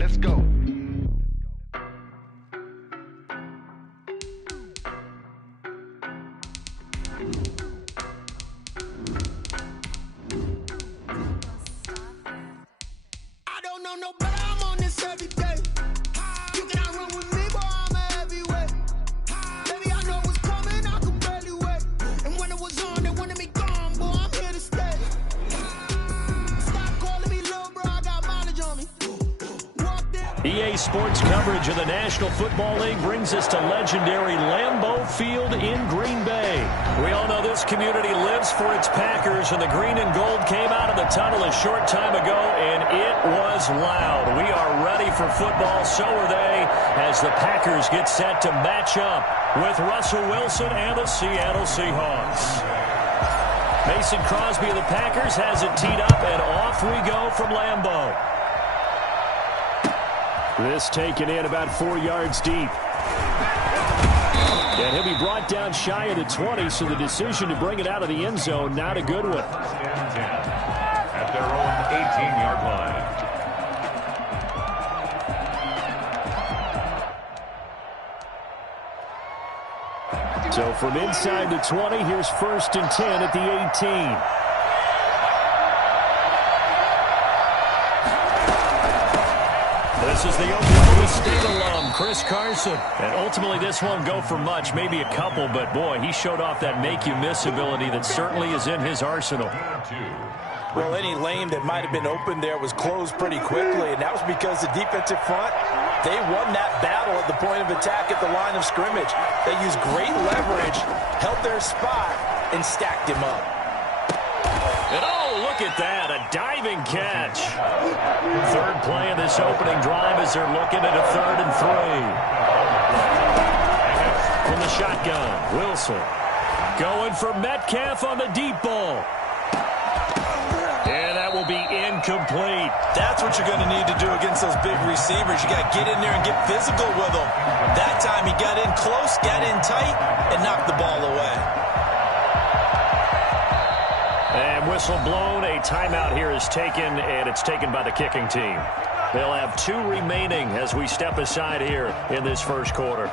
Let's go. I don't know no better, I'm on this every day. You cannot run with me, boy, I'm a heavyweight. Baby, I know what's coming, I can barely wait. And when it was on, they wanted me gone, boy, I'm here to stay. Stop calling me little bro, I got mileage on me. EA Sports coverage of the National Football League brings us to legendary Lambeau Field in Green Bay. We all know this community lives for its Packers, and the green and gold came out of the tunnel a short time ago, and it was loud. We are ready for football, so are they, as the Packers get set to match up with Russell Wilson and the Seattle Seahawks. Mason Crosby of the Packers has it teed up, and off we go from Lambeau. This taken in about 4 yards deep. And he'll be brought down shy of the 20, so the decision to bring it out of the end zone, not a good one. At their own 18-yard line. So from inside the 20, here's 1st and 10 at the 18. This is the Oklahoma State alum, Chris Carson. And ultimately, this won't go for much, maybe a couple, but boy, he showed off that make-you-miss ability that certainly is in his arsenal. Well, any lane that might have been open there was closed pretty quickly, and that was because the defensive front, they won that battle at the point of attack at the line of scrimmage. They used great leverage, held their spot, and stacked him up. And oh, look at that, a diving catch. Third play of this opening drive as they're looking at a 3rd and 3. From the shotgun, Wilson going for Metcalf on the deep ball. And that will be incomplete. That's what you're going to need to do against those big receivers. You got to get in there and get physical with them. That time he got in close, got in tight, and knocked the ball away. And whistle blown. A timeout here is taken, and it's taken by the kicking team. They'll have 2 remaining as we step aside here in this first quarter.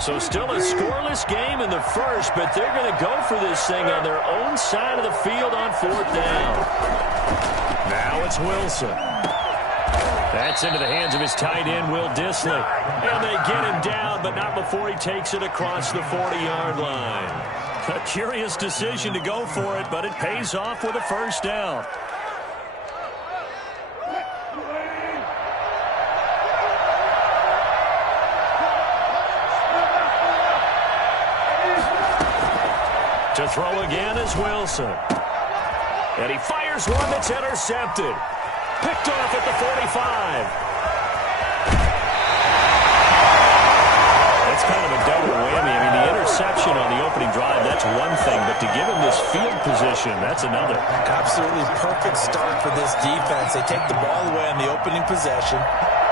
So still a scoreless game in the first, but they're going to go for this thing on their own side of the field on 4th down. Now it's Wilson. That's into the hands of his tight end, Will Dissly. And they get him down, but not before he takes it across the 40-yard line. A curious decision to go for it, but it pays off with a 1st down. To throw again is Wilson. And he fires one that's intercepted. Picked off at the 45. That's kind of a double whammy. I mean, the interception on the opening drive, that's one thing, but to give him this field position, that's another. Absolutely perfect start for this defense. They take the ball away on the opening possession.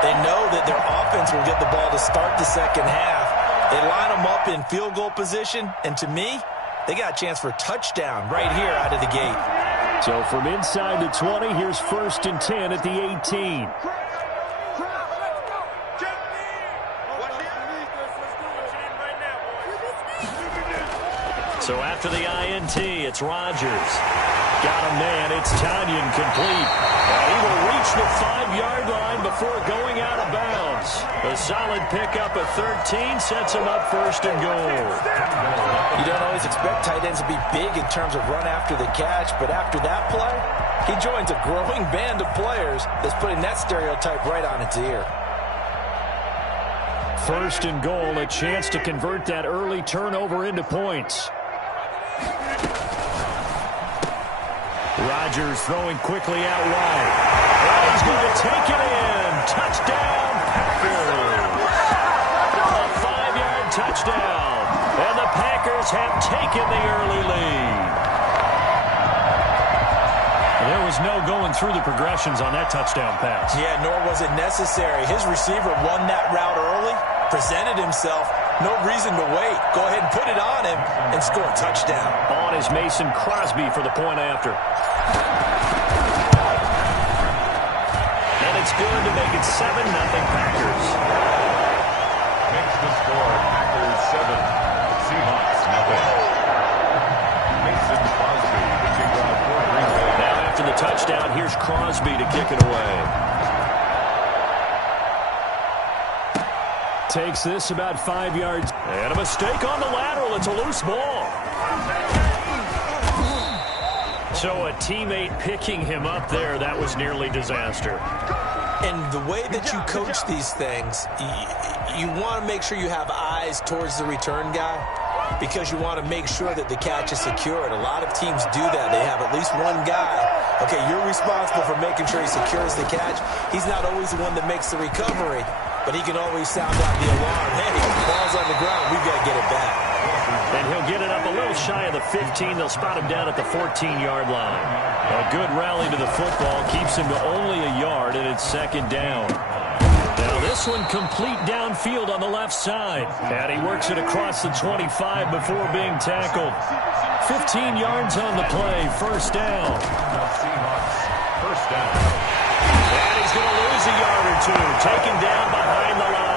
They know that their offense will get the ball to start the second half. They line them up in field goal position, and to me, they got a chance for a touchdown right here out of the gate. So from inside the 20, here's 1st and 10 at the 18. So after the INT, it's Rodgers. Got a man. It's Tanyan complete. And he will reach the 5-yard line before going out of bounds. A solid pickup of 13 sets him up 1st and goal. You don't always expect tight ends to be big in terms of run after the catch, but after that play, he joins a growing band of players that's putting that stereotype right on its ear. 1st and goal, a chance to convert that early turnover into points. Rodgers throwing quickly out wide. And he's going to take it in. Touchdown, Packers. A 5-yard touchdown. And the Packers have taken the early lead. There was no going through the progressions on that touchdown pass. Yeah, nor was it necessary. His receiver won that route early, presented himself. No reason to wait. Go ahead and put it on him and score a touchdown. On is Mason Crosby for the point after. And That's good to make it 7-0 Packers. Makes the score Packers 7, Seahawks nothing. Mason Crosby, the kickoff for Green Bay. Now after the touchdown, here's Crosby to kick it away. Takes this about 5 yards. And a mistake on the lateral. It's a loose ball. So a teammate picking him up there, that was nearly disaster. And the way that you coach these things, you want to make sure you have eyes towards the return guy because you want to make sure that the catch is secured. A lot of teams do that. They have at least one guy. Okay, you're responsible for making sure he secures the catch. He's not always the one that makes the recovery, but he can always sound out the alarm. Hey, ball's on the ground. We've got to get it back. And he'll get it up a little shy of the 15. They'll spot him down at the 14-yard line. A good rally to the football keeps him to only a yard, and it's second down. Now this one complete downfield on the left side. And he works it across the 25 before being tackled. 15 yards on the play. First down. Seahawks, first down. And he's going to lose a yard or two. Taken down behind the line.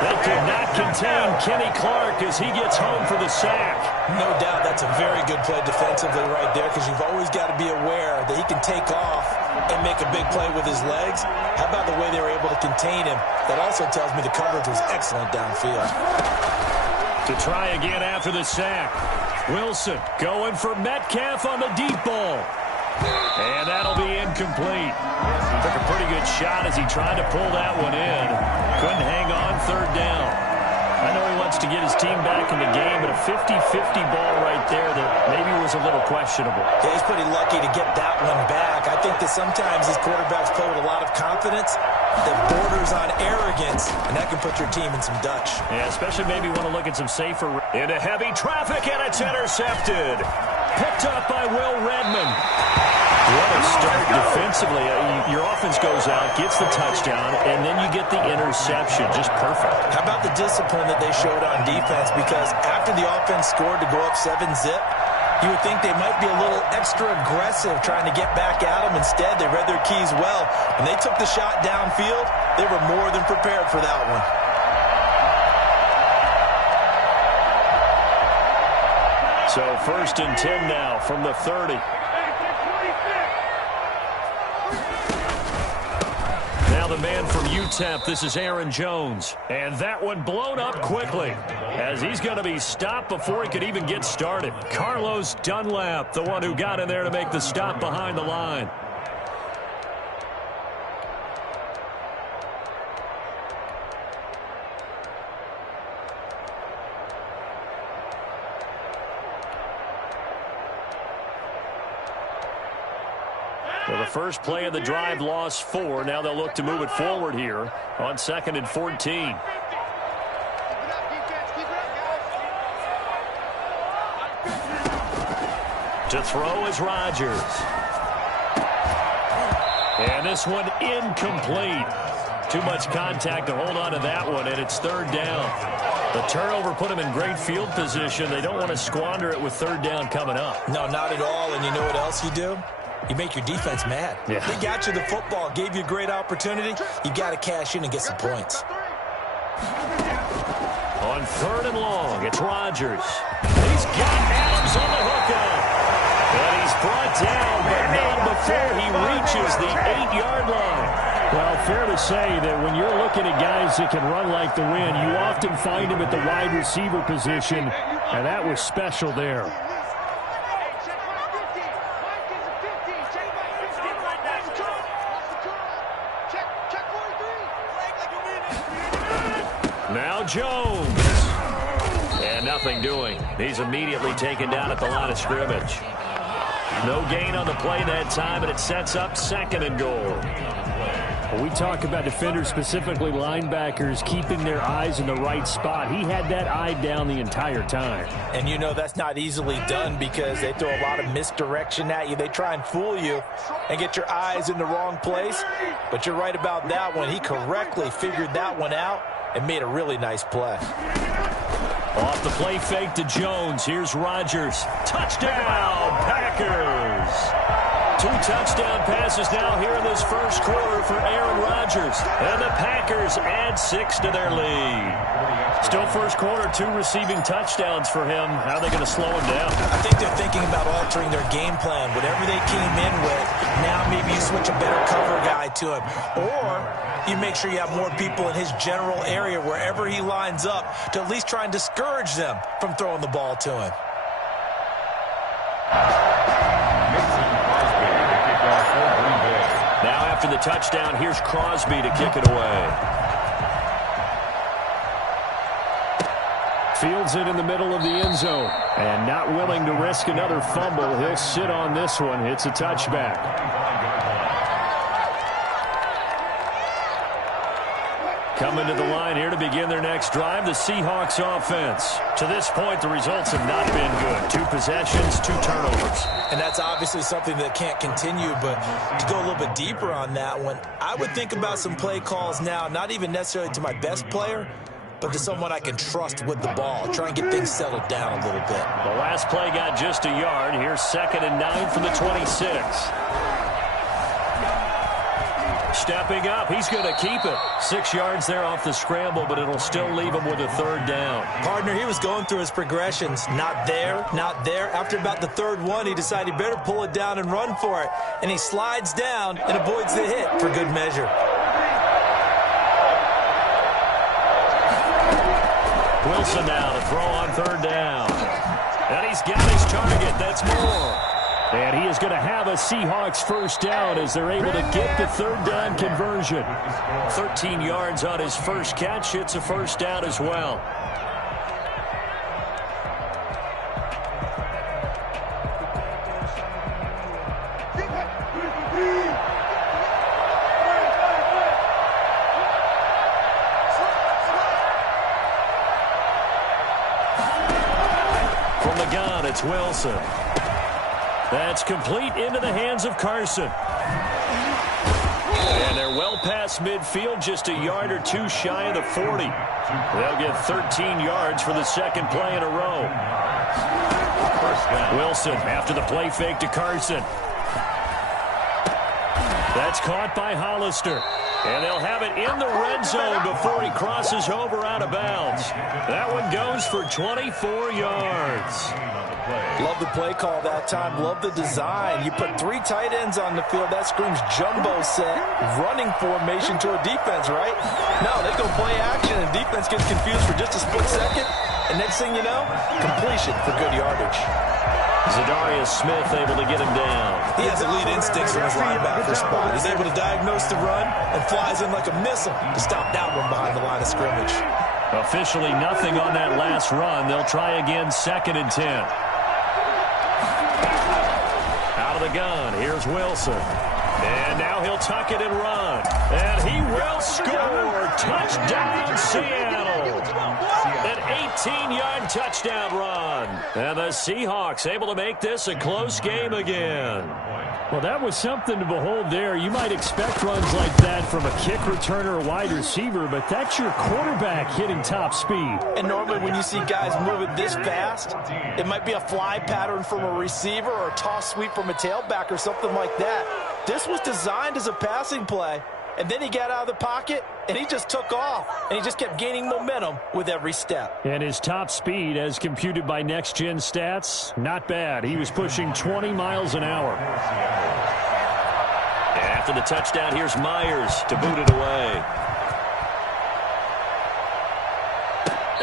They could not contain Kenny Clark as he gets home for the sack. No doubt that's a very good play defensively right there because you've always got to be aware that he can take off and make a big play with his legs. How about the way they were able to contain him? That also tells me the coverage was excellent downfield. To try again after the sack. Wilson going for Metcalf on the deep ball. And that'll be incomplete. Took a pretty good shot as he tried to pull that one in. Couldn't hang on, third down. I know he wants to get his team back in the game, but a 50-50 ball right there that maybe was a little questionable. Yeah, he's pretty lucky to get that one back. I think that sometimes these quarterbacks play with a lot of confidence that borders on arrogance, and that can put your team in some Dutch. Yeah, especially maybe want to look at some safer. Into heavy traffic, and it's intercepted. Picked up by Will Redmond. What a start defensively. Your offense goes out, gets the touchdown, and then you get the interception. Just perfect. How about the discipline that they showed on defense? Because after the offense scored to go up 7-zip, you would think they might be a little extra aggressive trying to get back at them. Instead, they read their keys well. When they took the shot downfield, they were more than prepared for that one. So first and 10 now from the 30. Now the man from UTEP, this is Aaron Jones. And that one blown up quickly as he's going to be stopped before he could even get started. Carlos Dunlap, the one who got in there to make the stop behind the line. So the first play of the drive lost 4. Now they'll look to move it forward here on 2nd and 14. To throw is Rodgers. And this one incomplete. Too much contact to hold on to that one, and it's third down. The turnover put them in great field position. They don't want to squander it with third down coming up. No, not at all. And you know what else you do? You make your defense mad. Yeah. They got you the football, gave you a great opportunity. You got to cash in and get some points. On 3rd and long, it's Rodgers. He's got Adams on the hookup. And he's brought down, but not before he reaches the 8-yard line. Well, fair to say that when you're looking at guys that can run like the wind, you often find them at the wide receiver position, and that was special there. Now Jones. And nothing doing. He's immediately taken down at the line of scrimmage. No gain on the play that time, and it sets up 2nd and goal. When we talk about defenders, specifically linebackers, keeping their eyes in the right spot. He had that eye down the entire time. And you know that's not easily done because they throw a lot of misdirection at you. They try and fool you and get your eyes in the wrong place. But you're right about that one. He correctly figured that one out and made a really nice play. Off the play fake to Jones. Here's Rodgers. Touchdown, Packers. 2 touchdown passes now here in this first quarter for Aaron Rodgers. And the Packers add 6 to their lead. Still first quarter, 2 receiving touchdowns for him. How are they going to slow him down? I think they're thinking about altering their game plan. Whatever they came in with, now maybe you switch a better cover guy to him. Or you make sure you have more people in his general area wherever he lines up to at least try and discourage them from throwing the ball to him. Now after the touchdown, here's Crosby to kick it away. Fields it in the middle of the end zone. And not willing to risk another fumble. He'll sit on this one. It's a touchback. Coming to the line here to begin their next drive, the Seahawks offense. To this point, the results have not been good. 2 possessions, 2 turnovers. And that's obviously something that can't continue, but to go a little bit deeper on that one, I would think about some play calls now, not even necessarily to my best player, but to someone I can trust with the ball. Try and get things settled down a little bit. The last play got just a yard. Here's 2nd and 9 from the 26. Stepping up, he's going to keep it. 6 yards there off the scramble, but it'll still leave him with a 3rd down. Partner, he was going through his progressions. Not there, not there. After about the 3rd one, he decided he better pull it down and run for it. And he slides down and avoids the hit for good measure. Wilson now to throw on 3rd down. And he's got his target. That's more. And he is going to have a Seahawks first down as they're able to get the 3rd down conversion. 13 yards on his first catch. It's a first down as well. From the gun, it's Wilson. That's complete into the hands of Carson. And they're well past midfield, just a yard or 2 shy of the 40. They'll get 13 yards for the 2nd play in a row. Wilson after the play fake to Carson. That's caught by Hollister. And they'll have it in the red zone before he crosses over out of bounds. That one goes for 24 yards. Love the play call that time. Love the design. You put 3 tight ends on the field. That screams jumbo set, running formation to a defense, right? No, they go play action, and defense gets confused for just a split second. And next thing you know, completion for good yardage. Zadarius Smith able to get him down. He has elite instincts from his linebacker spot. He's able to diagnose the run and flies in like a missile to stop that one behind the line of scrimmage. Officially nothing on that last run. They'll try again, 2nd and 10. Out of the gun, here's Wilson. And now he'll tuck it and run. And he will score. Touchdown, Seattle. An 18-yard touchdown run. And the Seahawks able to make this a close game again. Well, that was something to behold there. You might expect runs like that from a kick returner or wide receiver, but that's your quarterback hitting top speed. And normally when you see guys moving this fast, it might be a fly pattern from a receiver or a toss sweep from a tailback or something like that. This was designed as a passing play, and then he got out of the pocket, and he just took off, and he just kept gaining momentum with every step. And his top speed, as computed by Next Gen Stats, not bad. He was pushing 20 miles an hour. And after the touchdown, here's Myers to boot it away.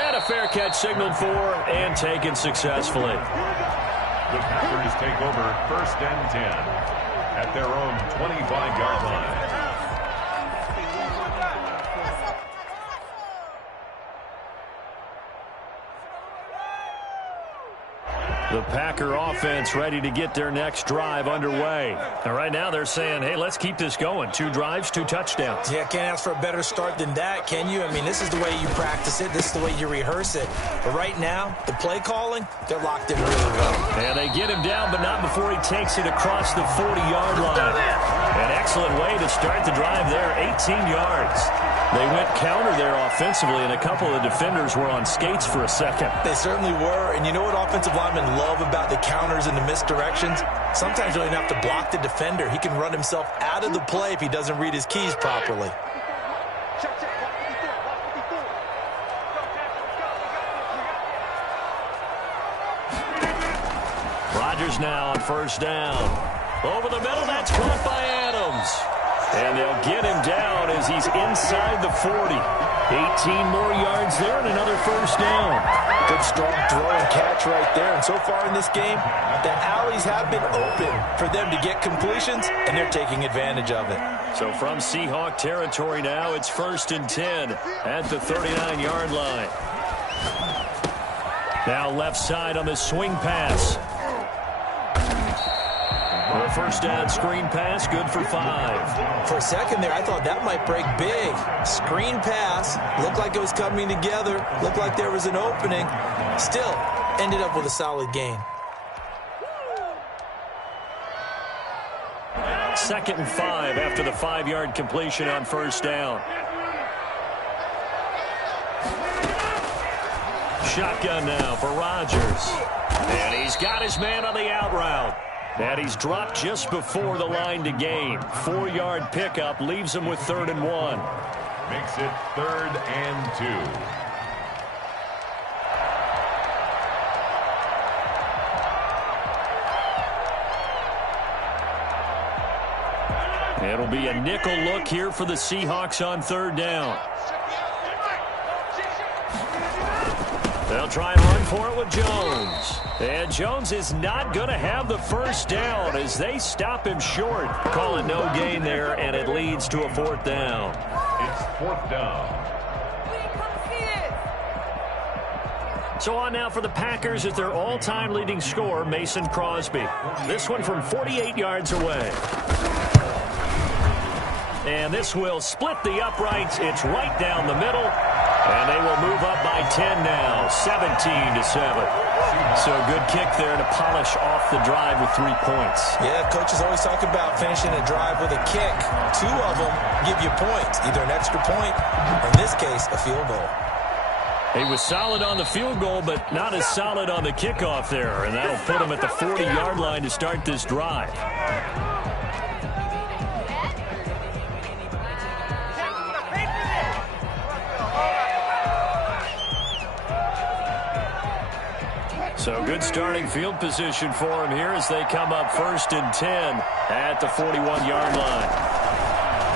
And a fair catch signaled for and taken successfully. The Packers take over 1st and 10 at their own 25-yard line. The Packer offense ready to get their next drive underway. And right now they're saying, hey, let's keep this going. 2 drives, 2 touchdowns. Yeah, can't ask for a better start than that, can you? I mean, this is the way you practice it. This is the way you rehearse it. But right now, the play calling, they're locked in really well. And they get him down, but not before he takes it across the 40-yard line. An excellent way to start the drive there, 18 yards. They went counter there offensively, and a couple of defenders were on skates for a second. They certainly were, and you know what offensive linemen love about the counters and the misdirections? Sometimes you don't even have to block the defender. He can run himself out of the play if he doesn't read his keys properly. Rodgers now on first down. Over the middle, that's caught by Adams. And they'll get him down as he's inside the 40. 18 more yards there and another first down. Good strong throw and catch right there. And so far in this game, the alleys have been open for them to get completions, and they're taking advantage of it. So from Seahawk territory now, it's 1st and 10 at the 39-yard line. Now left side on the swing pass. For a first down screen pass, good for 5. For a second there, I thought that might break big. Screen pass, looked like it was coming together, looked like there was an opening. Still, ended up with a solid gain. 2nd and 5 after the 5-yard completion on first down. Shotgun now for Rodgers. And he's got his man on the out route. And he's dropped just before the line to gain. 4-yard pickup leaves him with 3rd and 1. Makes it 3rd and 2. It'll be a nickel look here for the Seahawks on 3rd down. They'll try and run for it with Jones. And Jones is not going to have the first down as they stop him short. Call it no gain there, and it leads to a 4th down. It's 4th down. So on now for the Packers at their all-time leading scorer, Mason Crosby. This one from 48 yards away. And this will split the uprights. It's right down the middle. And they will move up by 10 now, 17-7. So good kick there to polish off the drive with 3 points. Yeah, coaches always talk about finishing a drive with a kick. 2 of them give you points, either an extra point, or in this case, a field goal. He was solid on the field goal, but not as solid on the kickoff there. And that'll put him at the 40-yard line to start this drive. So good starting field position for him here as they come up 1st and 10 at the 41-yard line.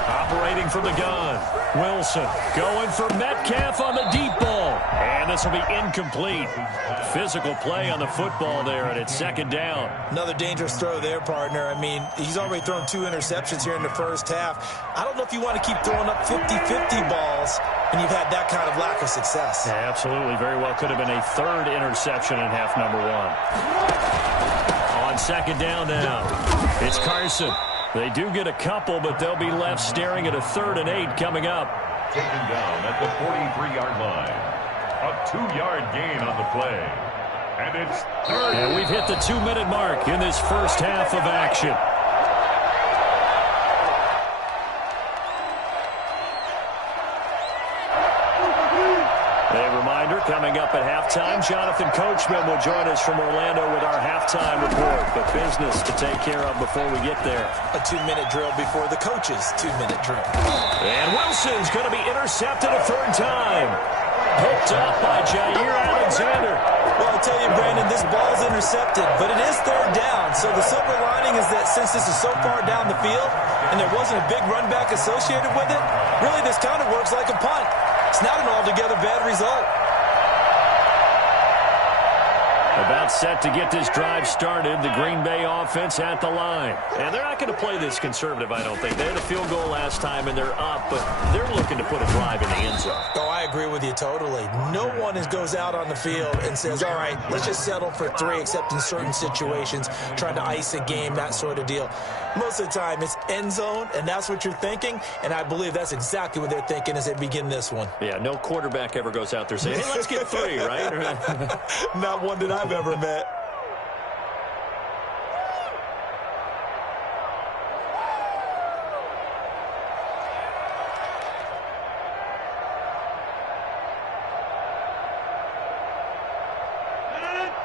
Operating from the gun. Wilson going for Metcalf on the deep ball. And this will be incomplete. Physical play on the football there, and it's 2nd down. Another dangerous throw there, partner. I mean, he's already thrown 2 interceptions here in the first half. I don't know if you want to keep throwing up 50-50 balls when you've had that kind of lack of success. Yeah, absolutely. Very well could have been a 3rd interception in half number 1. On 2nd down now, it's Carson. They do get a couple, but they'll be left staring at a 3rd and 8 coming up. Taken down at the 43-yard line. A 2-yard gain on the play. And it's 3rd. And we've hit the 2-minute mark in this first half of action. A reminder, coming up at halftime, Jonathan Coachman will join us from Orlando with our halftime report. But business to take care of before we get there. A 2-minute drill before the coach's 2-minute drill. And Wilson's going to be intercepted a 3rd time. Picked up by Jair Alexander. Well, I'll tell you, Brandon, this ball's intercepted, but it is 3rd down. So the silver lining is that since this is so far down the field and there wasn't a big run back associated with it, really this kind of works like a punt. It's not an altogether bad result. About set to get this drive started, the Green Bay offense at the line. And they're not going to play this conservative, I don't think. They had a field goal last time, and they're up, but they're looking to put a drive in the end zone. Oh, I agree with you totally. No one goes out on the field and says, all right, let's just settle for 3, except in certain situations, trying to ice a game, that sort of deal. Most of the time, it's end zone, and that's what you're thinking, and I believe that's exactly what they're thinking as they begin this one. Yeah, no quarterback ever goes out there saying, hey, let's get 3, right? Not one that I've ever met.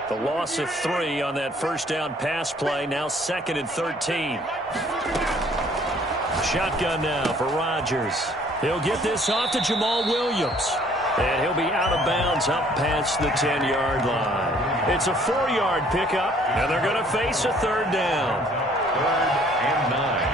The loss of 3 on that first down pass play. Now 2nd and 13. Shotgun now for Rodgers. He'll get this off to Jamal Williams. And he'll be out of bounds up past the 10-yard line. It's a 4-yard pickup, and they're going to face a 3rd down. 3rd and 9.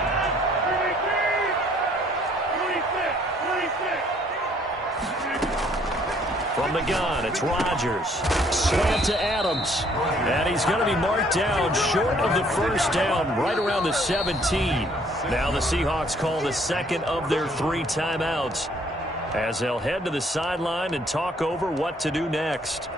From the gun, it's Rodgers. Slant to Adams. And he's going to be marked down short of the first down, right around the 17. Now the Seahawks call the 2nd of their 3 timeouts as they'll head to the sideline and talk over what to do next.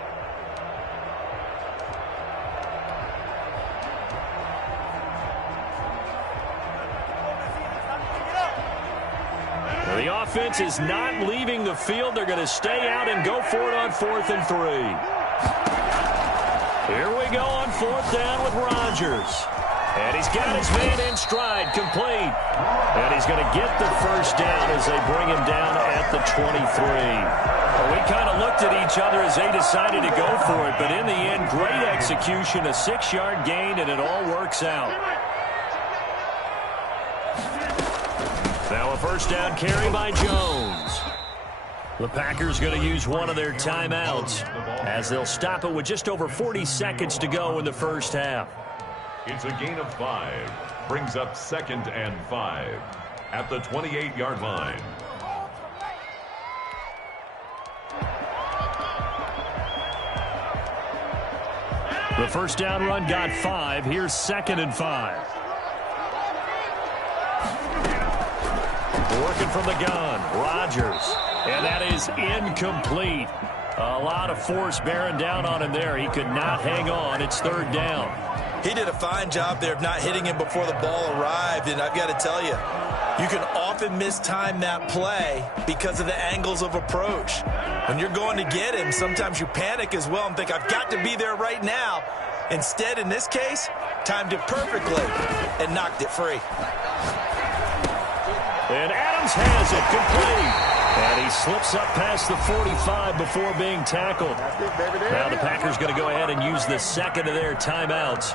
The offense is not leaving the field. They're going to stay out and go for it on 4th and 3. Here we go on 4th down with Rodgers. And he's got his man in stride, complete. And he's going to get the first down as they bring him down at the 23. Well, we kind of looked at each other as they decided to go for it. But in the end, great execution, a 6-yard gain, and it all works out. Now a first down carry by Jones. The Packers going to use one of their timeouts as they'll stop it with just over 40 seconds to go in the first half. It's a gain of 5. Brings up 2nd and 5 at the 28-yard line. The first down run got 5. Here's 2nd and 5. Working from the gun, Rodgers. And that is incomplete. A lot of force bearing down on him there. He could not hang on. It's 3rd down. He did a fine job there of not hitting him before the ball arrived. And I've got to tell you, you can often mistime that play because of the angles of approach. When you're going to get him, sometimes you panic as well and think, I've got to be there right now. Instead, in this case, timed it perfectly and knocked it free. And Adams has it complete. And he slips up past the 45 before being tackled. Now the Packers going to go ahead and use the 2nd of their timeouts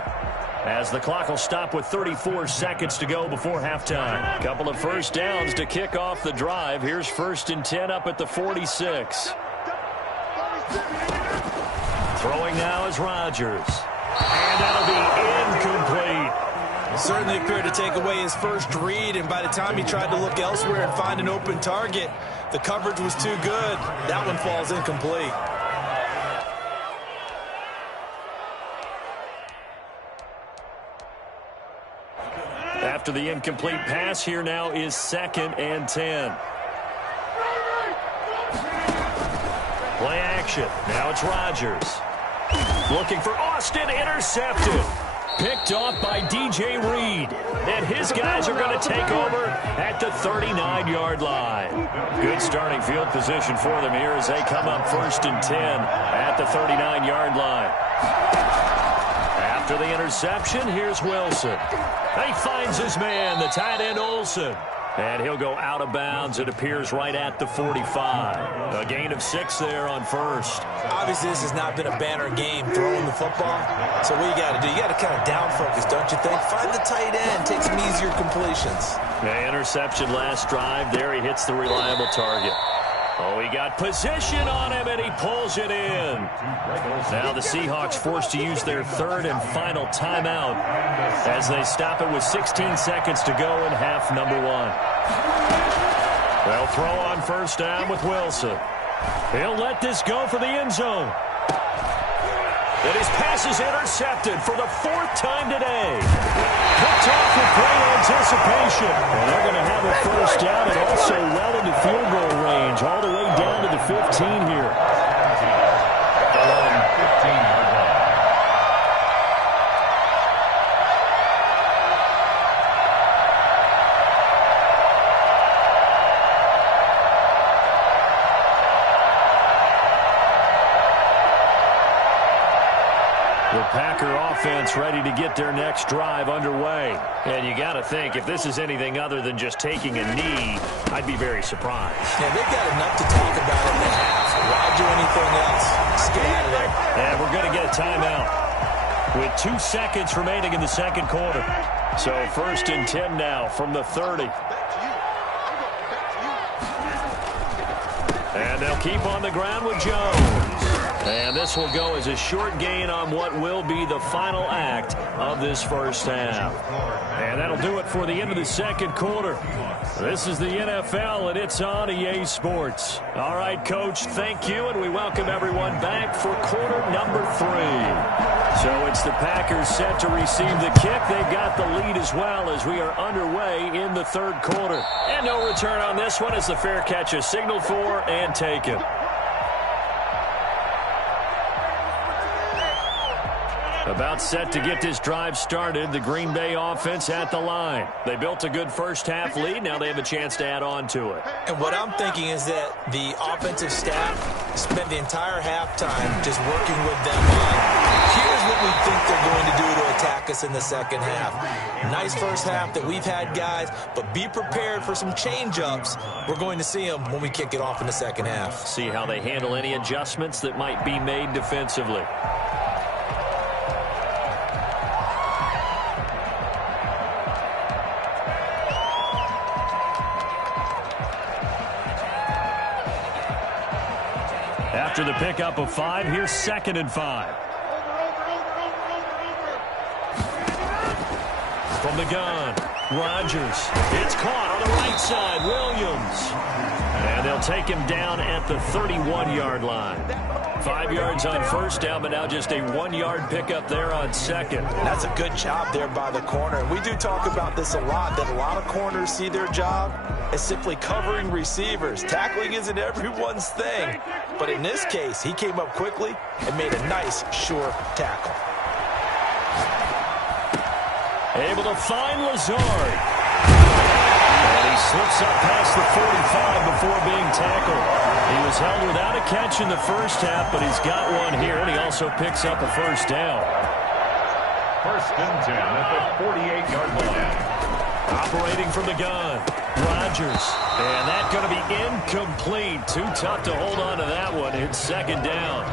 as the clock will stop with 34 seconds to go before halftime. Couple of first downs to kick off the drive. Here's 1st and 10 up at the 46. Throwing now is Rodgers. And that'll be incomplete. Certainly appeared to take away his first read, and by the time he tried to look elsewhere and find an open target, the coverage was too good. That one falls incomplete. After the incomplete pass, here now is 2nd and 10. Play action. Now it's Rodgers. Looking for Austin, intercepted. Picked off by DJ Reed. And his guys are going to take over at the 39-yard line. Good starting field position for them here as they come up 1st and 10 at the 39-yard line. After the interception, here's Wilson. He finds his man, the tight end Olsen. And he'll go out of bounds. It appears right at the 45. A gain of 6 there on 1st. Obviously, this has not been a banner game throwing the football. So what you got to do, you got to kind of down focus, don't you think? Find the tight end, take some easier completions. The interception last drive. There he hits the reliable target. Oh, he got position on him, and he pulls it in. Now the Seahawks forced to use their 3rd and final timeout as they stop it with 16 seconds to go in half number 1. They'll throw on 1st down with Wilson. He'll let this go for the end zone. And his pass is intercepted for the 4th time today. Picked off with great anticipation. And they're going to have a first down and also well into field goal range, all the way down to the 15 here. Along 15-yard line. The Packer offense ready to get their next drive underway. And you got to think, if this is anything other than just taking a knee, I'd be very surprised. Yeah, they've got enough to talk about in the half. Why do anything else. Just get out of there. And we're going to get a timeout with 2 seconds remaining in the second quarter. So 1st and 10 now from the 30. And they'll keep on the ground with Jones. And this will go as a short gain on what will be the final act of this first half. And that'll do it for the end of the second quarter. This is the NFL, and it's on EA Sports. All right, Coach, thank you, and we welcome everyone back for quarter number 3. So it's the Packers set to receive the kick. They've got the lead as well as we are underway in the third quarter. And no return on this one as the fair catch is signaled for and taken. About set to get this drive started, the Green Bay offense at the line. They built a good first-half lead. Now they have a chance to add on to it. And what I'm thinking is that the offensive staff spent the entire halftime just working with them on, here's what we think they're going to do to attack us in the second half. Nice first half that we've had, guys, but be prepared for some change-ups. We're going to see them when we kick it off in the second half. See how they handle any adjustments that might be made defensively. After the pickup of 5, here's 2nd and 5. From the gun, Rodgers. It's caught on the right side, Williams. And they'll take him down at the 31-yard line. 5 yards on first down, but now just a 1-yard pickup there on second. That's a good job there by the corner. We do talk about this a lot, that a lot of corners see their job as simply covering receivers. Tackling isn't everyone's thing. But in this case, he came up quickly and made a nice, sure tackle. Able to find Lazard. And he slips up past the 45 before being tackled. He was held without a catch in the first half, but he's got one here, and he also picks up a first down. 1st and 10 at the 48-yard line. Operating from the gun, Rodgers. And that's going to be incomplete. Too tough to hold on to that one. It's 2nd down.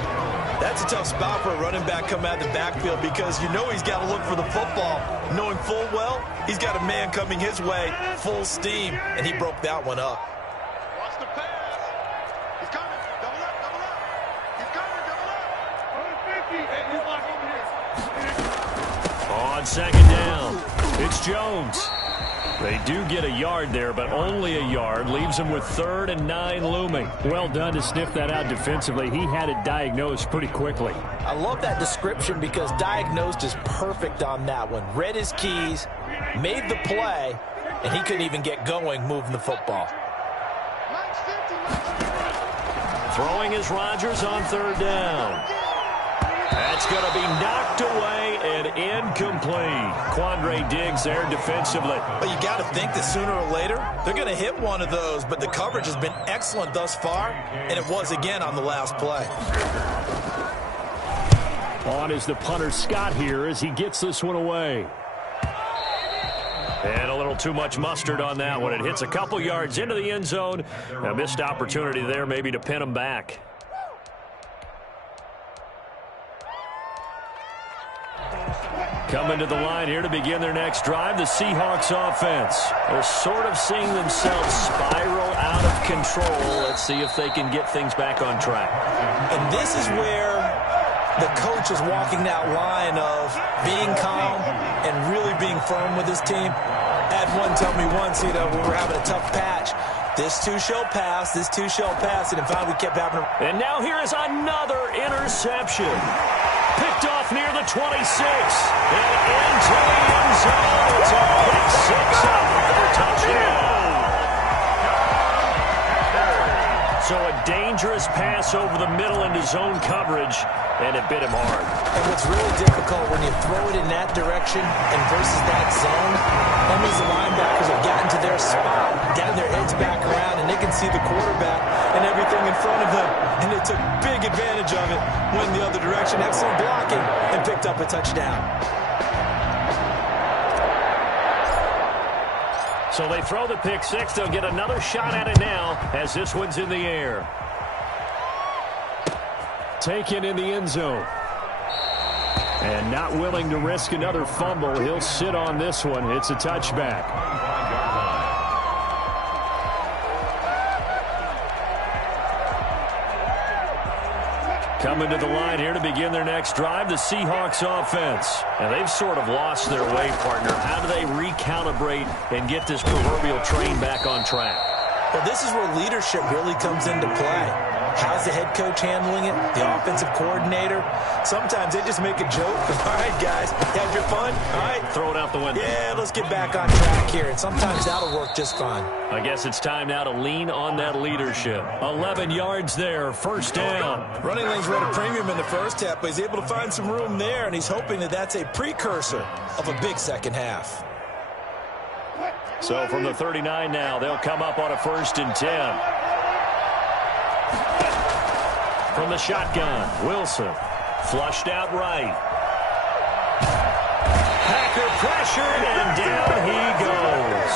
That's a tough spot for a running back coming out of the backfield because you know he's got to look for the football, knowing full well he's got a man coming his way, full steam, and he broke that one up. Watch the pass. He's coming. Double up, double up. He's coming, double up. On 2nd down, it's Jones. They do get a yard there, but only a yard. Leaves them with 3rd and 9 looming. Well done to sniff that out defensively. He had it diagnosed pretty quickly. I love that description because diagnosed is perfect on that one. Read his keys, made the play, and he couldn't even get going moving the football. Throwing is Rodgers on 3rd down. That's going to be knocked away and incomplete. Quandre Diggs there defensively. But you got to think that sooner or later, they're going to hit one of those, but the coverage has been excellent thus far, and it was again on the last play. On is the punter Scott here as he gets this one away. And a little too much mustard on that one. It hits a couple yards into the end zone. A missed opportunity there maybe to pin him back. Coming to the line here to begin their next drive, the Seahawks offense. They're sort of seeing themselves spiral out of control. Let's see if they can get things back on track. And this is where the coach is walking that line of being calm and really being firm with his team. Had one tell me once, when we were having a tough patch, this too shall pass, this too shall pass, and in fact we kept having a... And now here is another interception. Picked off near the 26. And into the end zone. It's a pick 6 up for a touchdown. So a dangerous pass over the middle into zone coverage, and it bit him hard. And what's really difficult when you throw it in that direction and versus that zone, that means the linebackers have gotten to their spot, gotten their heads back around, and they can see the quarterback and everything in front of them. And they took big advantage of it, went the other direction, excellent blocking, and picked up a touchdown. So they throw the pick 6. They'll get another shot at it now as this one's in the air. taken in the end zone. And not willing to risk another fumble, he'll sit on this one. It's a touchback. Coming to the line here to begin their next drive, the Seahawks offense. And they've sort of lost their way, partner. How do they recalibrate and get this proverbial train back on track? Well, this is where leadership really comes into play. How's the head coach handling it? The offensive coordinator? Sometimes they just make a joke. All right, guys, had your fun? All right. Throw it out the window. Yeah, let's get back on track here. And sometimes that'll work just fine. I guess it's time now to lean on that leadership. 11 yards there, first down. Running lanes were at a premium in the first half, but he's able to find some room there, and he's hoping that that's a precursor of a big second half. So from the 39 now, they'll come up on a 1st and 10. From the shotgun, Wilson. Flushed out right. Packer pressured, and down he goes.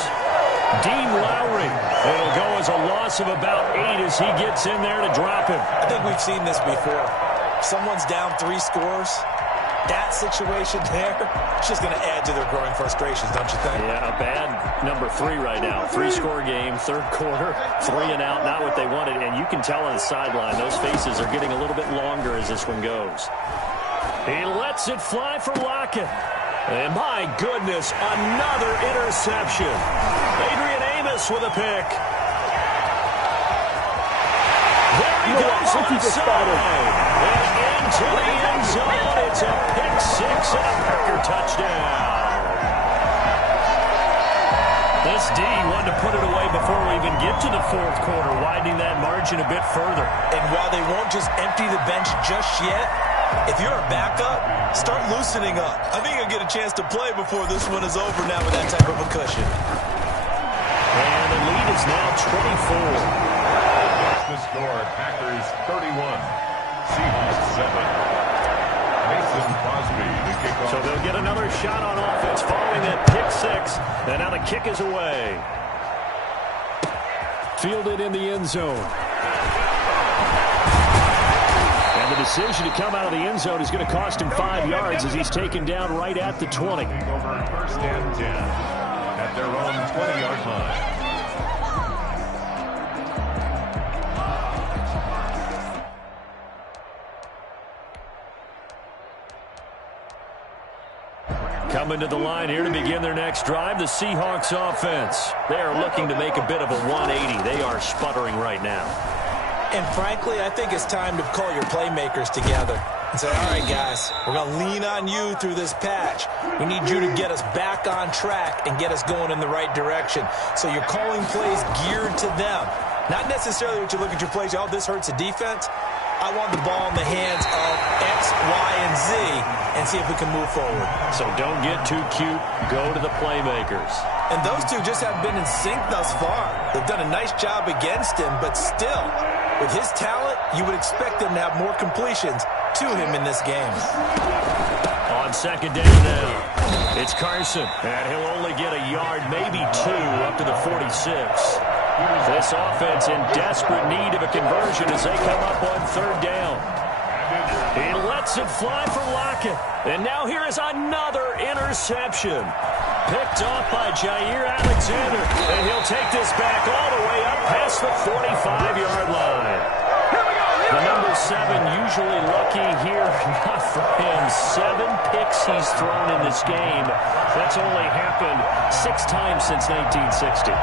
Dean Lowry. It'll go as a loss of about 8 as he gets in there to drop him. I think we've seen this before. Someone's down 3 scores. That situation there, it's just going to add to their growing frustrations, don't you think? Yeah, a bad number 3 right now. 3-score game, 3rd quarter, 3 and out, not what they wanted. And you can tell on the sideline, those faces are getting a little bit longer as this one goes. He lets it fly for Lockett. And my goodness, another interception. Adrian Amos with a pick. There he goes onside. And into the end zone. It's a pick 6 and a Packer touchdown. This D wanted to put it away before we even get to the 4th quarter, widening that margin a bit further. And while they won't just empty the bench just yet, if you're a backup, start loosening up. I think you'll get a chance to play before this one is over now with that type of a cushion. And the lead is now 24. The score, Packers 31, Seahawks 7. Mason Crosby, the kickoff. So they'll get another shot on offense following that pick 6. And now the kick is away. Fielded in the end zone. And the decision to come out of the end zone is going to cost him 5 yards as he's taken down right at the 20. Over 1st and 10 at their own 20-yard line. Coming to the line here to begin their next drive, the Seahawks offense. They are looking to make a bit of a 180. They are sputtering right now. And frankly, I think it's time to call your playmakers together and say, all right, guys, we're going to lean on you through this patch. We need you to get us back on track and get us going in the right direction. So you're calling plays geared to them. Not necessarily what you look at your plays, oh, this hurts the defense. I want the ball in the hands of X, Y, and Z and see if we can move forward. So don't get too cute. Go to the playmakers. And those two just have been in sync thus far. They've done a nice job against him, but still, with his talent, you would expect them to have more completions to him in this game. On 2nd down now, it's Carson. And he'll only get a yard, maybe 2, up to the 46. This offense in desperate need of a conversion as they come up on 3rd down. He lets it fly for Lockett. And now here is another interception. Picked off by Jair Alexander. And he'll take this back all the way up past the 45-yard line. The number 7 usually lucky here. Not for him. 7 picks he's thrown in this game. That's only happened 6 times since 1960.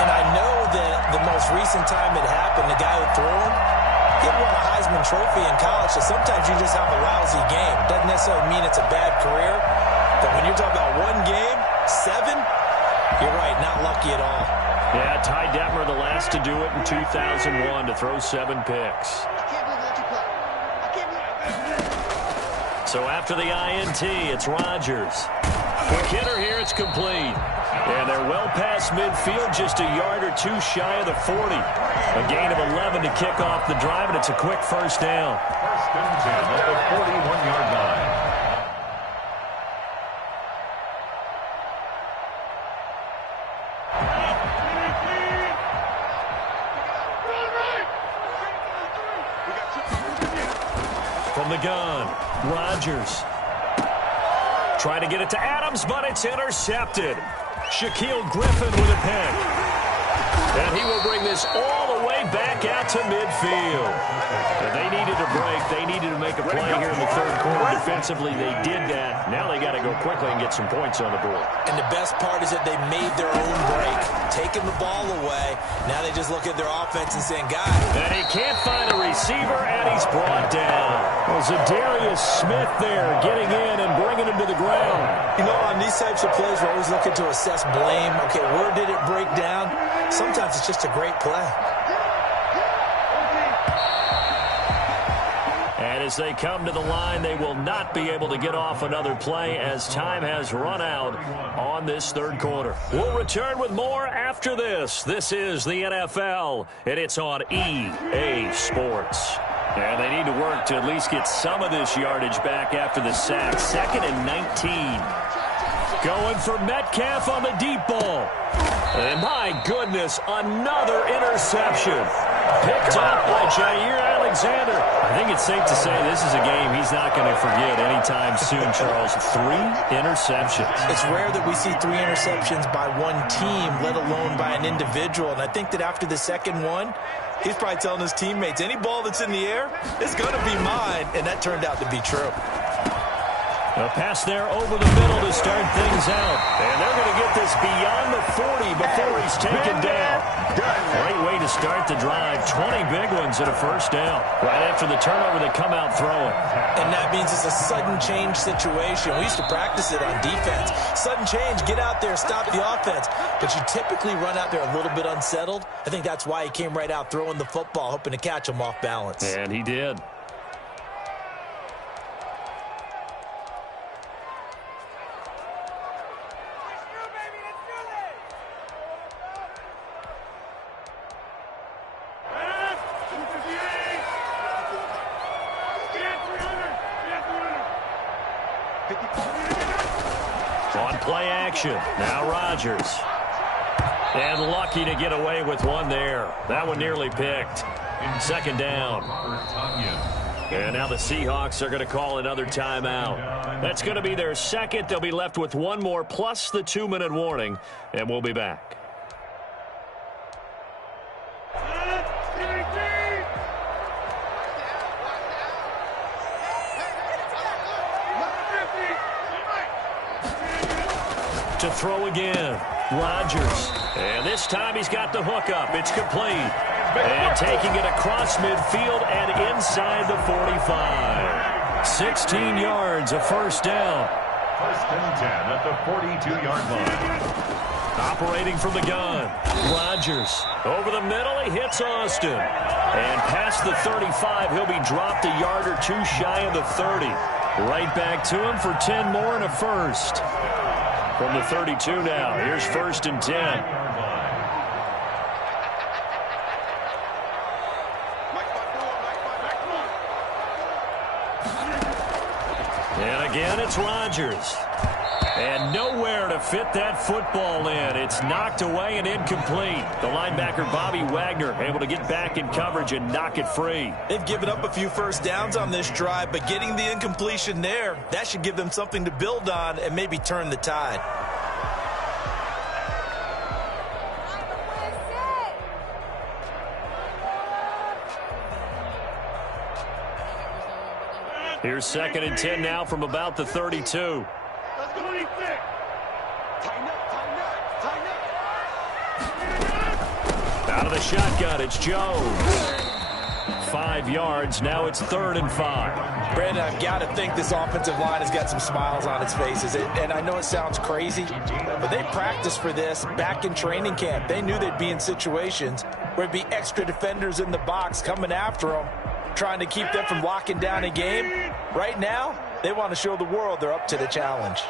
And I know that the most recent time it happened, the guy who threw him, he won a Heisman Trophy in college, so sometimes you just have a lousy game. Doesn't necessarily mean it's a bad career, but when you're talking about 1 game, 7, you're right, not lucky at all. Yeah, Ty Detmer the last to do it in 2001 to throw 7 picks. So after the INT, it's Rodgers. Quick hitter here, it's complete. And they're well past midfield, just a yard or 2 shy of the 40. A gain of 11 to kick off the drive, and it's a quick 1st down. 1st and 10 at the 41-yard line. the gun. Rodgers. Trying to get it to Adams, but it's intercepted. Shaquille Griffin with a pick. And he will bring this all the way back out to midfield. And they needed a break. They needed to make a play here in the third quarter. Defensively, they did that. Now they got to go quickly and get some points on the board. And the best part is that they made their own break, taking the ball away. Now they just look at their offense and saying, God. And he can't find a receiver, and he's brought down. Well, Zadarius Smith there getting in and bringing him to the ground. You know, on these types of plays, we're always looking to assess blame. Okay, where did it break down? Sometimes it's just a great play. And as they come to the line, they will not be able to get off another play as time has run out on this third quarter. We'll return with more after this. This is the NFL, and it's on EA Sports. And they need to work to at least get some of this yardage back after the sack. 2nd and 19. Going for Metcalf on the deep ball. And my goodness, another interception. Picked up by Jair Alexander. I think it's safe to say this is a game he's not going to forget anytime soon, Charles. 3 interceptions. It's rare that we see 3 interceptions by one team, let alone by an individual. And I think that after the second one, he's probably telling his teammates, any ball that's in the air, it's going to be mine. And that turned out to be true. A pass there over the middle to start things out. And they're going to get this beyond the 40 before he's taken down. Great way to start the drive. 20 big ones and a first down. Right after the turnover, they come out throwing. And that means it's a sudden change situation. We used to practice it on defense. Sudden change, get out there, stop the offense. But you typically run out there a little bit unsettled. I think that's why he came right out throwing the football, hoping to catch him off balance. And he did. On play action, now Rodgers. And lucky to get away with one there. That one nearly picked. 2nd down. And now the Seahawks are going to call another timeout. That's going to be their second. They'll be left with one more plus the 2-minute warning. And we'll be back. To throw again, Rodgers. And this time he's got the hook up. It's complete. And taking it across midfield and inside the 45. 16 yards, a first down. 1st and 10 at the 42-yard line. Operating from the gun, Rodgers. Over the middle, he hits Austin. And past the 35, he'll be dropped a yard or two shy of the 30. Right back to him for 10 more and a first. From the 32 now, here's 1st and 10. And again, it's Rodgers. And nowhere to fit that football in. It's knocked away and incomplete. The linebacker, Bobby Wagner, able to get back in coverage and knock it free. They've given up a few first downs on this drive, but getting the incompletion there, that should give them something to build on and maybe turn the tide. Here's 2nd and 10 now from about the 32. Out of the shotgun, it's Jones. 5 yards, now it's 3rd and 5. Brandon, I've got to think this offensive line has got some smiles on its faces. And I know it sounds crazy, but they practiced for this back in training camp. They knew they'd be in situations where there'd be extra defenders in the box coming after them, trying to keep them from locking down a game. Right now, they want to show the world they're up to the challenge.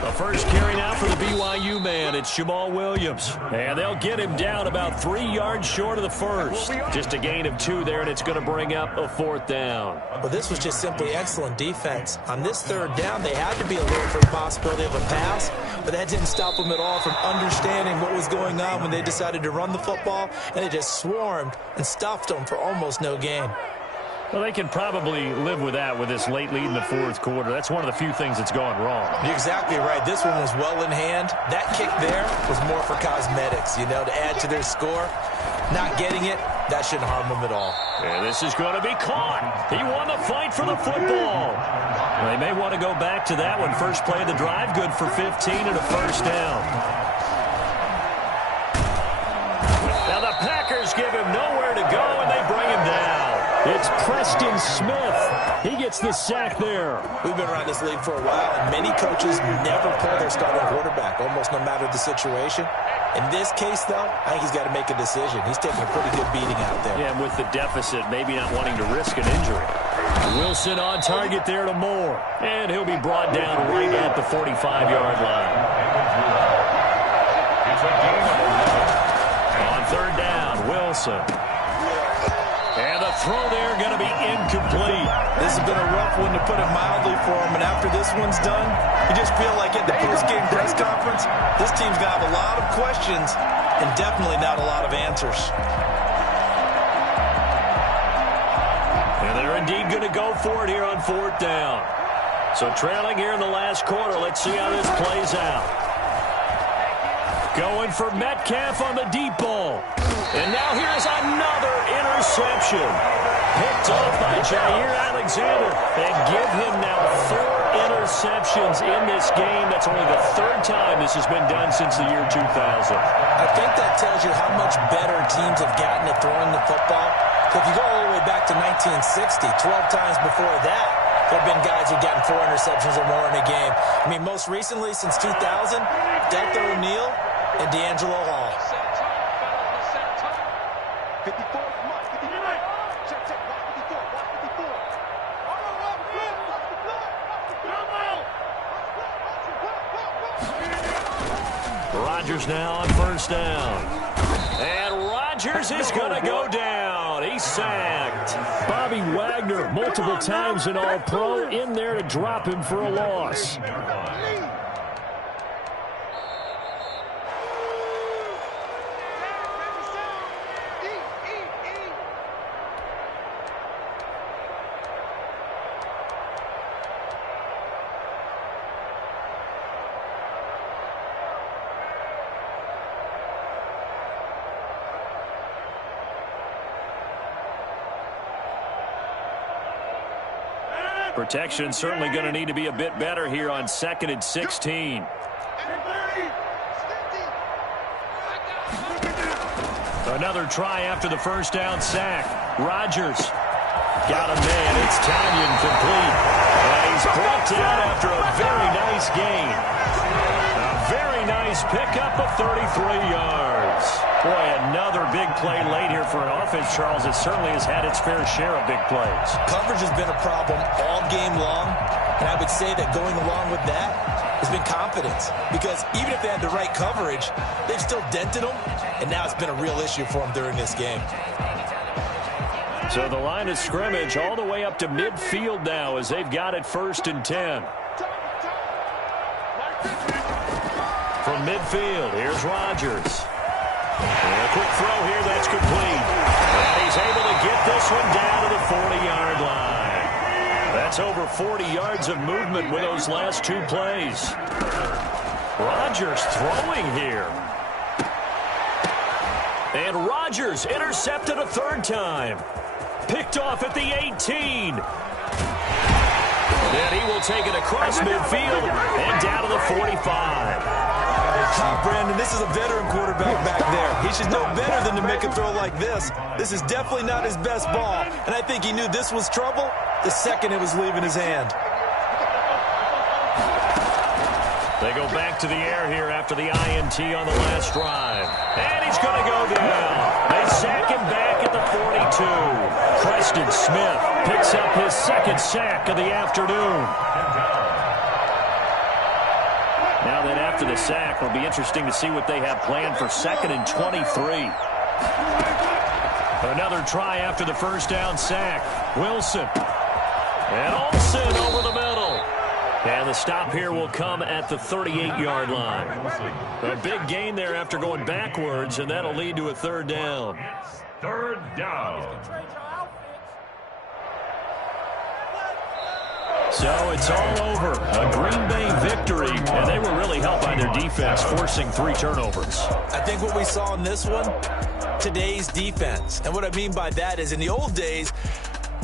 The first carry now for the BYU man. It's Jamal Williams. And they'll get him down about 3 yards short of the first. Just a gain of 2 there, and it's going to bring up a 4th down. Well, this was just simply excellent defense. On this 3rd down, they had to be alert for the possibility of a pass. but that didn't stop them at all from understanding what was going on when they decided to run the football, and they just swarmed and stuffed them for almost no gain. Well, they can probably live with that with this late lead in the fourth quarter. That's one of the few things that's gone wrong. You're exactly right. This one was well in hand. That kick there was more for cosmetics, to add to their score. Not getting it, that shouldn't harm them at all. And this is going to be caught. He won the fight for the football. They may want to go back to that one. First play of the drive, good for 15 and a first down. Now the Packers give him nowhere to go, and they bring him down. It's Preston Smith. He gets the sack there. We've been around this league for a while, and many coaches never pull their starting quarterback, almost no matter the situation. In this case, though, I think he's got to make a decision. He's taking a pretty good beating out there. Yeah, and with the deficit, maybe not wanting to risk an injury. Wilson on target there to Moore. And he'll be brought down right at the 45-yard line. On third down, Wilson. And the throw there going to be incomplete. This has been a rough one, to put it mildly, for him. And after this one's done, you just feel like at the post-game press conference, this team's going to have a lot of questions and definitely not a lot of answers. And they're indeed going to go for it here on fourth down. So trailing here in the last quarter. Let's see how this plays out. Going for Metcalf on the deep ball. And now here's another interception. Picked off by Jair Alexander. And give him now 4 interceptions in this game. That's only the third time this has been done since the year 2000. I think that tells you how much better teams have gotten at throwing the football. So if you go all the way back to 1960, 12 times before that, there have been guys who've gotten 4 interceptions or more in a game. I mean, most recently, since 2000, Delta O'Neal and D'Angelo Hall. Rodgers now on first down. And Rodgers is going to go down. He's sacked. Bobby Wagner, multiple times an All-Pro, in there to drop him for a loss. Protection certainly going to need to be a bit better here on 2nd and 16. Another try after the first down sack. Rodgers got a man. It's Tanyan complete. And he's brought down after a very nice gain. A very nice pickup of 33 yards. Boy, another big play late here for an offense, Charles. It certainly has had its fair share of big plays. Coverage has been a problem all game long, and I would say that going along with that has been confidence. Because even if they had the right coverage, they've still dented them, and now it's been a real issue for them during this game. So the line of scrimmage all the way up to midfield now as they've got it 1st and 10. From midfield, here's Rodgers. And a quick throw here, that's complete. And he's able to get this one down to the 40-yard line. That's over 40 yards of movement with those last 2 plays. Rodgers throwing here. And Rodgers intercepted a 3rd time. Picked off at the 18. And he will take it across midfield and down to the 45. Brandon, this is a veteran quarterback back there. He should know better than to make a throw like this. This is definitely not his best ball, and I think he knew this was trouble the second it was leaving his hand. They go back to the air here after the INT on the last drive. And he's going to go down. They sack him back at the 42. Preston Smith picks up his 2nd sack of the afternoon. Now then, after the sack, it'll be interesting to see what they have planned for 2nd and 23. Another try after the first down sack. Wilson. And Olsen over the middle. And the stop here will come at the 38-yard line. A big gain there after going backwards, and that'll lead to a third down. Third down. So it's all over. A Green Bay victory, and they were really helped by their defense, forcing 3 turnovers. I think what we saw in this one, today's defense. And what I mean by that is in the old days,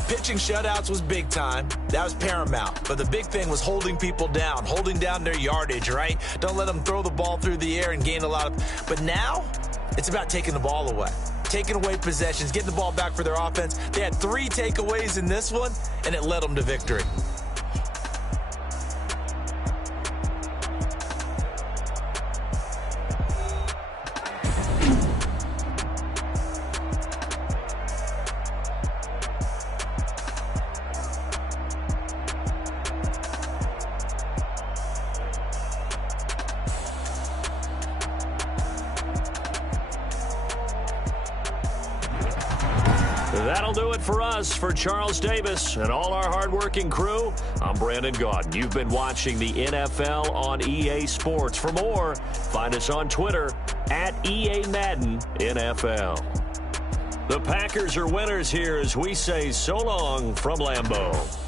pitching shutouts was big time. That was paramount. But the big thing was holding people down, holding down their yardage, right? Don't let them throw the ball through the air and gain a lot of... But now, it's about taking the ball away. Taking away possessions, getting the ball back for their offense. They had 3 takeaways in this one, and it led them to victory. That'll do it for us. For Charles Davis and all our hardworking crew, I'm Brandon Gaudin. You've been watching the NFL on EA Sports. For more, find us on Twitter at EA Madden NFL. The Packers are winners here as we say so long from Lambeau.